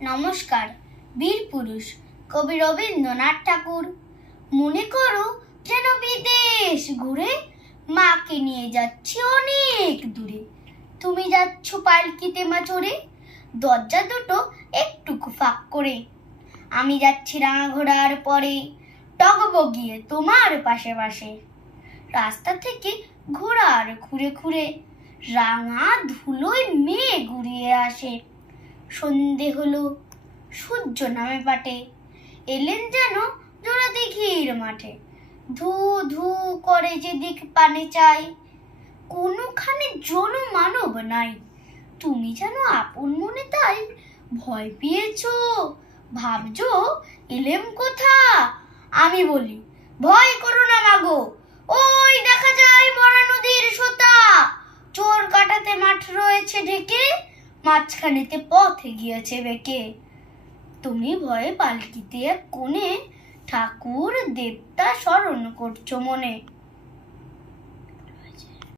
নমস্কার। বীর পুরুষ কবি রবীন্দ্রনাথ ঠাকুর। মনে করো যেন বিদেশ ঘুরে মাকে নিয়ে যাচ্ছি অনেক দূরে। তুমি যাচ্ছ পালকিতে মা চড়ে, দরজা দুটো একটুকু ফাঁক করে। আমি যাচ্ছি রাঙা ঘোড়ার পরে, টগবগিয়ে তোমার পাশে পাশে। রাস্তা থেকে ঘোড়ার খুঁড়ে খুঁড়ে রাঙা ধুলোয় মেয়ে ঘুরিয়ে আসে। সন্ধে হলো, সূর্য নামে পাটে, এলেন যেন জোড়া দিঘির মাঠে। ধু ধু করে যেদিক পানে চাই, কোনোখানে জনমানব নাই। তুমি যেন আপন মনে তাই ভয় পেয়েছো, ভাবছো এলেম কোথা। আমি বলি ভয় করো না মাগো, ওই দেখা যায় মরা নদীর সোতা। চোর কাটাতে মাঠ রয়েছে ঢেকে, মাঝখানেতে পথে গিয়েছে বেঁকে। তুমি ভয়ে পালকিতে এক কোণে ঠাকুর দেবতা স্মরণ করছো মনে।